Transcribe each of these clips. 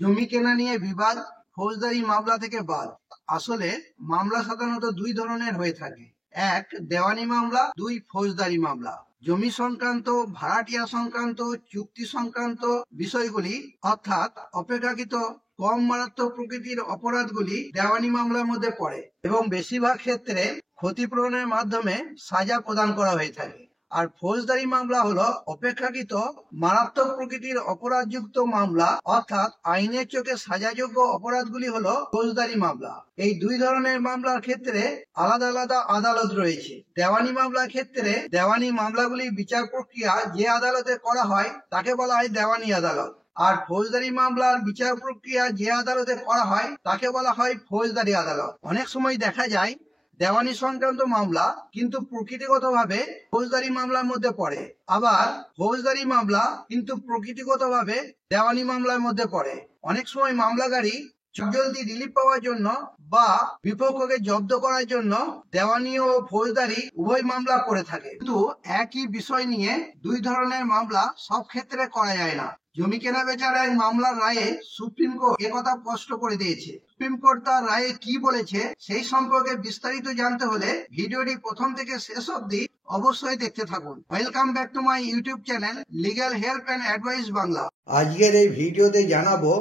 জমি কেনা নিয়ে বিবাদ ফৌজদারি মামলা থেকে বাদ। আসলে মামলা সাধারণত দুই ধরনের হয়ে থাকে, এক দেওয়ানি মামলা, দুই ফৌজদারি মামলা। জমি সংক্রান্ত, ভাড়াটিয়া সংক্রান্ত, চুক্তি সংক্রান্ত বিষয়গুলি অর্থাৎ অপেক্ষাকৃত কম মারাত্মক প্রকৃতির অপরাধগুলি দেওয়ানি মামলার মধ্যে পড়ে এবং বেশিরভাগ ক্ষেত্রে ক্ষতিপূরণের মাধ্যমে সাজা প্রদান করা হয়ে থাকে। আর ফৌজদারি মামলা হলো অপেক্ষাকৃত মারাত্মক প্রকৃতির অপরাধযুক্ত মামলা, অর্থাৎ আইনের চোখে সাজাযোগ্য অপরাধগুলি হলো ফৌজদারি মামলা। এই দুই ধরনের মামলার ক্ষেত্রে আলাদা আলাদা আদালত রয়েছে। দেওয়ানি মামলার ক্ষেত্রে দেওয়ানি মামলাগুলি বিচার প্রক্রিয়া যে আদালতে করা হয় তাকে বলা হয় দেওয়ানি আদালত, আর ফৌজদারি মামলার বিচার প্রক্রিয়া যে আদালতে করা হয় তাকে বলা হয় ফৌজদারি আদালত। অনেক সময় দেখা যায় দেওয়ানি সংক্রান্ত মামলা কিন্তু প্রকৃতিগতভাবে ফৌজদারি মামলার মধ্যে পড়ে, আবার ফৌজদারি মামলা কিন্তু প্রকৃতিগতভাবে দেওয়ানি মামলার মধ্যে পড়ে। অনেক সময় মামলাকারী জলদি রিলিফ পাওয়ার জন্য বা বিপক্ষকে জব্দ করার জন্য দেওয়ানি ও ফৌজদারি উভয় মামলা করে থাকে, কিন্তু একই বিষয় নিয়ে দুই ধরনের মামলা সব ক্ষেত্রে করা যায় না। জমি কেনা বেচার এক মামলার রায়ে সুপ্রিম কোর্ট একথা স্পষ্ট করে দিয়েছে। সুপ্রিম কোর্ট তার রায়ে কি বলেছে সেই সম্পর্কে বিস্তারিত জানতে হলে ভিডিওটি প্রথম থেকে শেষ অবধি অবশ্যই দেখতে থাকুন। Welcome back to my YouTube channel legal help and advice Bangla. আজকের এই ভিডিওতে জানাবো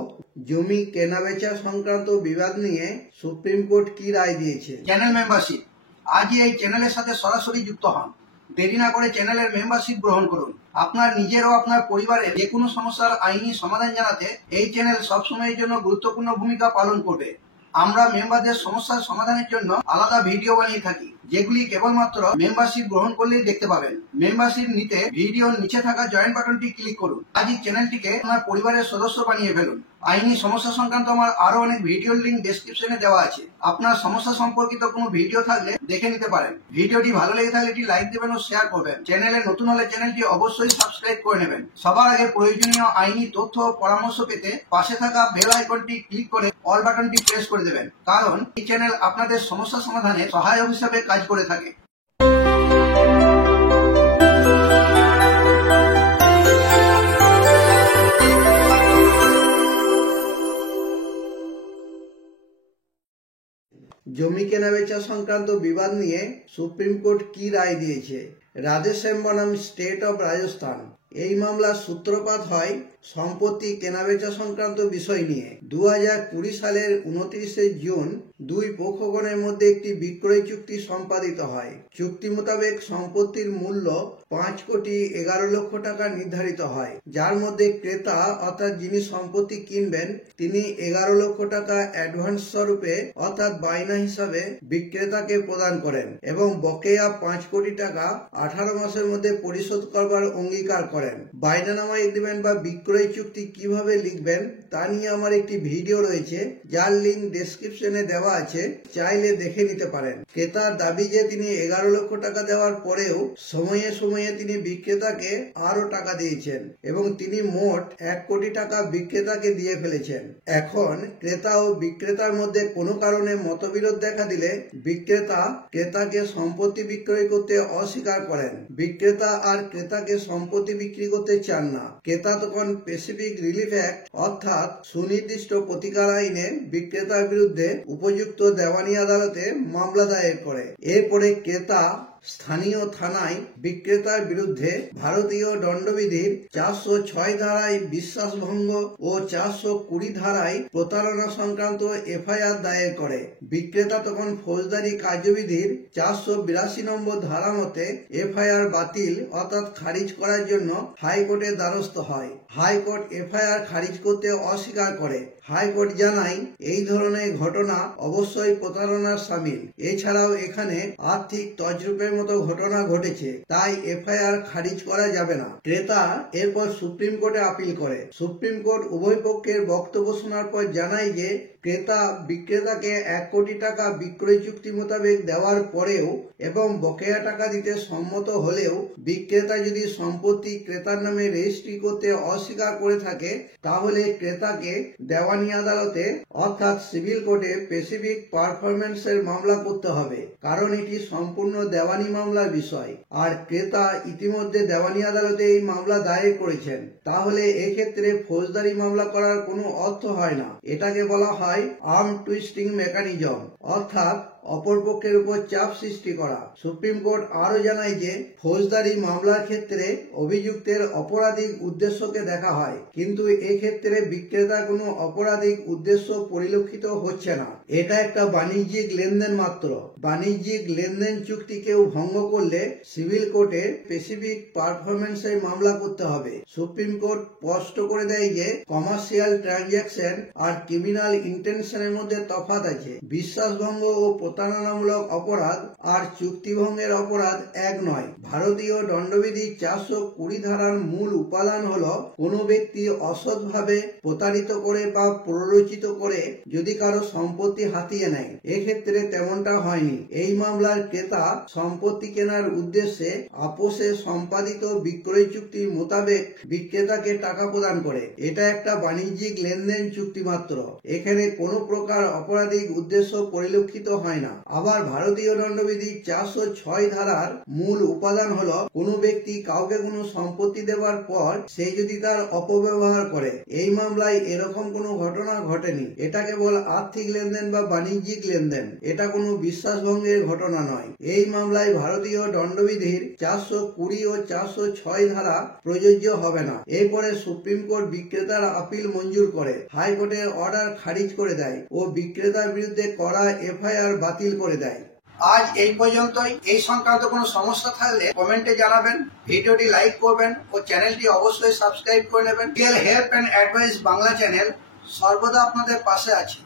জমি কেনা বেচা সংক্রান্ত বিবাদ নিয়ে সুপ্রিম কোর্ট কি রায় দিয়েছে। চ্যানেল মেম্বারশিপ, আজই এই চ্যানেলের সাথে সরাসরি যুক্ত হন। দেরি না করে চ্যানেলের মেম্বারশিপ গ্রহণ করুন। আপনার নিজের ও আপনার পরিবারের যে কোনো সমস্যার আইনি সমাধান জানাতে এই চ্যানেল সবসময়ের জন্য গুরুত্বপূর্ণ ভূমিকা পালন করবে। আমরা মেম্বারদের সমস্যার সমাধানের জন্য আলাদা ভিডিও বানিয়ে থাকি, যেগুলি কেবলমাত্র মেম্বারশিপ গ্রহণ করলেই দেখতে পাবেন। মেম্বারশিপ নিতে ভিডিওর নিচে থাকা জয়েন বাটনটি ক্লিক করুন। আজই চ্যানেলটিকে আপনার পরিবারের সদস্য বানিয়ে ফেলুন। আইনি সমস্যা সংক্রান্ত আমার আরো অনেক ভিডিওর লিঙ্ক ডেসক্রিপশনে দেওয়া আছে। আপনার সমস্যা সম্পর্কিত কোনো ভিডিও থাকলে দেখে নিতে পারেন। ভিডিওটি ভালো লেগে থাকলে একটি লাইক দেবেন ও শেয়ার করবেন। চ্যানেলে নতুন হলে চ্যানেলটি অবশ্যই সাবস্ক্রাইব করে নেবেন। সবার আগে প্রয়োজনীয় আইনি তথ্য ও পরামর্শ পেতে পাশে থাকা বেল আইকনটি ক্লিক করে অল বাটনটি প্রেস করে দেবেন, কারণ এই চ্যানেল আপনাদের সমস্যা সমাধানে সহায়ক হিসেবে কাজ করে থাকে। জমি কেনা বেচা সংক্রান্ত বিবাদ নিয়ে সুপ্রিম কোর্ট কি রায় দিয়েছে। রাধেশ্যাম বনাম স্টেট অফ রাজস্থান। এই মামলার সূত্রপাত হয় সম্পত্তি কেনাবেচা সংক্রান্ত বিষয় নিয়ে। 2020 সালের 29শে জুন দুই পক্ষগণের মধ্যে একটি বিক্রয় চুক্তি সম্পাদিত হয়। চুক্তি মোতাবেক সম্পত্তির মূল্য 5,11,00,000 টাকা নির্ধারিত হয়, যার মধ্যে ক্রেতা অর্থাৎ যিনি সম্পত্তি কিনবেন তিনি 11 লক্ষ টাকা অ্যাডভান্স স্বরূপে অর্থাৎ বায়না হিসাবে বিক্রেতাকে প্রদান করেন এবং বকেয়া 5 কোটি টাকা 18 মাসের মধ্যে পরিশোধ করবার অঙ্গীকার করেন। বায়নানামা এগ্রিমেন্ট বা বিক্রয় চুক্তি কিভাবে লিখবেন তা নিয়ে আমার একটি ভিডিও রয়েছে, যার লিঙ্ক ডেসক্রিপশনে দেওয়া আছে, চাইলে দেখে নিতে পারেন। ক্রেতার দাবি যে তিনি 11 লক্ষ টাকা দেওয়ার পরেও সময়ে সময়ে তিনি বিক্রেতাকে আরো টাকা দিয়েছেন এবং তিনি মোট 1 কোটি টাকা বিক্রেতাকে দিয়ে ফেলেছেন। এখন ক্রেতা ও বিক্রেতার মধ্যে কোনো কারণে মতবিরোধ দেখা দিলে বিক্রেতা ক্রেতাকে সম্পত্তি বিক্রয় করতে অস্বীকার করেন। বিক্রেতা আর ক্রেতাকে সম্পত্তি বিক্রি করতে চান না। ক্রেতা তখন স্পেসিফিক রিলিফ অ্যাক্ট অর্থাৎ সুনির্দিষ্ট প্রতিকার আইনে বিক্রেতার বিরুদ্ধে উপযুক্ত দেওয়ানি আদালতে মামলা দায়ের করে। এরপরে ক্রেতা স্থানীয় থানায় বিক্রেতার বিরুদ্ধে ভারতীয় দণ্ডবিধির 406 ধারায় বিশ্বাসভঙ্গ ও 420 ধারায় প্রতারণা সংক্রান্ত এফআইআর দায়ের করে। বিক্রেতা তখন ফৌজদারি কার্যবিধির 482 নম্বর ধারা মতে এফআইআর বাতিল অর্থাৎ খারিজ করার জন্য হাইকোর্টের দ্বারস্থ হয়। হাইকোর্ট এফআইআর খারিজ করতে অস্বীকার করে। হাইকোর্ট জানায় এই ধরনের ঘটনা অবশ্যই প্রতারণার শামিল। এছাড়াও এখানে আর্থিক তছরূপের মতো ঘটনা ঘটেছে, তাই এফআইআর খারিজ করা যাবে না। ক্রেতা এরপর সুপ্রিম কোর্টে আপিল করে। সুপ্রিম কোর্ট উভয় পক্ষের বক্তব্য শোনার পর জানায় যে ক্রেতা বিক্রেতাকে 1 কোটি টাকা বিক্রয় চুক্তি মোতাবেক দেওয়ার পরেও এবং বকেয়া টাকা দিতে সম্মত হলেও বিক্রেতা যদি সম্পত্তি ক্রেতার নামে রেজিস্ট্রি করতে অস্বীকার করে থাকে, তাহলে ক্রেতাকে দেওয়ানি আদালতে অর্থাৎ সিভিল কোর্টে স্পেসিফিক পারফরম্যান্সের মামলা করতে হবে, কারণ এটি সম্পূর্ণ দেওয়ানি দেওয়ানি মামলার বিষয়, আর ক্রেতা ইতিমধ্যে দেওয়ানি আদালতে এই মামলা দায়ের করেছেন, তাহলে এক্ষেত্রে ফৌজদারি মামলা করার কোনো অর্থ হয় না। এটাকে বলা হয় আর্ম টুইস্টিং মেকানিজম, অর্থাৎ অপরপক্ষের উপর চাপ সৃষ্টি করা। সুপ্রিম কোর্ট আরো জানায় যে ফৌজদারি মামলার ক্ষেত্রে অভিযুক্তের অপরাধিক উদ্দেশ্যকে দেখা হয়, কিন্তু এক্ষেত্রে বিক্রেতার কোনো অপরাধিক উদ্দেশ্য পরিলক্ষিত হচ্ছে না। এটা একটা বাণিজ্যিক লেনদেন মাত্র। বাণিজ্যিক লেনদেন চুক্তি কেউ ভঙ্গ করলে সিভিল কোর্টে স্পেসিফিক পারফরমেন্সের মামলা করতে হবে। সুপ্রিম কোর্ট স্পষ্ট করে দেয় যে কমার্শিয়াল ট্রানজাকশন আর ক্রিমিনাল ইন্টেনশনের মধ্যে তফাৎ আছে। বিশ্বাসভঙ্গ ও প্রতারণামূলক অপরাধ আর চুক্তিভঙ্গের অপরাধ এক নয়। ভারতীয় দণ্ডবিধি 420 ধারার মূল উপাদান হলো কোনো ব্যক্তি অসৎভাবে প্রতারিত করে বা প্ররোচিত করে যদি কারো সম্পত্তি হাতিয়ে নেয়। এক্ষেত্রে তেমনটা হয়নি। এই মামলার ক্রেতা সম্পত্তি কেনার উদ্দেশ্যে আপোষে সম্পাদিত বিক্রয় চুক্তি মোতাবেক বিক্রেতাকে টাকা প্রদান করে। এটা একটা বাণিজ্যিক লেনদেন চুক্তি মাত্র। এখানে কোনো প্রকার অপরাধিক উদ্দেশ্য পরিলক্ষিত হয় না। আবার ভারতীয় দণ্ডবিধি 406 ধারার মূল উপাদান হলো কোনো ব্যক্তি কাউকে কোনো সম্পত্তি দেওয়ার পর সে যদি তার অপব্যবহার করে। এই মামলায় এরকম কোনো ঘটনা ঘটেনি। এটা কেবল আর্থিক লেনদেন বা বাণিজ্যিক লেনদেন। এটা কোনো বিশ্বাসভঙ্গের ঘটনা নয়। এই মামলায় ভারতীয় দণ্ডবিধির 420 ও 406 ধারা প্রযোজ্য হবে না। এরপরে সুপ্রিম কোর্ট বিক্রেতার আপিল মঞ্জুর করে, হাইকোর্টের অর্ডার খারিজ করে দেয় ও বিক্রেতার বিরুদ্ধে করা এফআইআর বাতিল করে দেয়। আজ এই পর্যন্তই। এই সংক্রান্ত কোনো সমস্যা থাকলে কমেন্টে জানাবেন, ভিডিওটি লাইক করবেন ও চ্যানেলটি অবশ্যই সাবস্ক্রাইব করে নেবেন। Legal help and advice Bangla channel সর্বদা আপনাদের পাশে আছে।